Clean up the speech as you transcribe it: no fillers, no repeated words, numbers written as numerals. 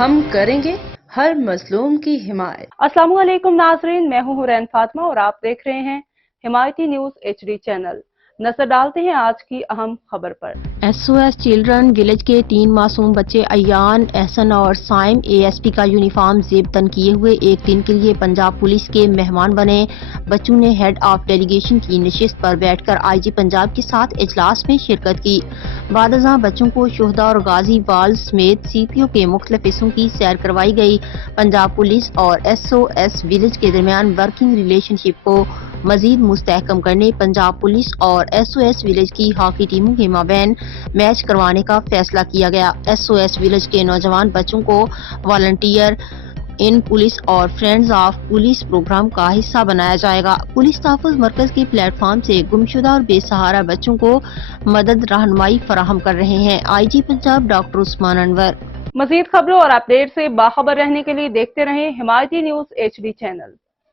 ہم کریں گے ہر مظلوم کی حمایت۔ السلام علیکم ناظرین، میں ہوں حورین فاطمہ اور آپ دیکھ رہے ہیں حمایتی نیوز HD چینل۔ نظر ڈالتے ہیں آج کی اہم خبر پر۔ SOS چلڈرن ولیج کے 3 معصوم بچے ایان، احسن اور سائم ASP کا یونیفارم زیب تن کیے ہوئے ایک دن کے لیے پنجاب پولیس کے مہمان بنے۔ بچوں نے ہیڈ آف ڈیلیگیشن کی نشست پر بیٹھ کر IG پنجاب کے ساتھ اجلاس میں شرکت کی۔ بعد ازاں بچوں کو شہداء اور غازی وال سمیت CPO کے مختلف حصوں کی سیر کروائی گئی۔ پنجاب پولیس اور SOS ولیج کے درمیان ورکنگ ریلیشن شپ کو مزید مستحکم کرنے پنجاب پولیس اور SOS ولیج کی ہاکی ٹیموں کے مابین میچ کروانے کا فیصلہ کیا گیا۔ SOS ولیج کے نوجوان بچوں کو والنٹیئر ان پولیس اور فرینڈز آف پولیس پروگرام کا حصہ بنایا جائے گا۔ پولیس تحفظ مرکز کے پلیٹ فارم سے گمشدہ اور بے سہارا بچوں کو مدد رہنمائی فراہم کر رہے ہیں۔ IG پنجاب ڈاکٹر عثمان انور۔ مزید خبروں اور اپڈیٹ سے باخبر رہنے کے لیے دیکھتے رہیں حمایتی نیوز HD چینل۔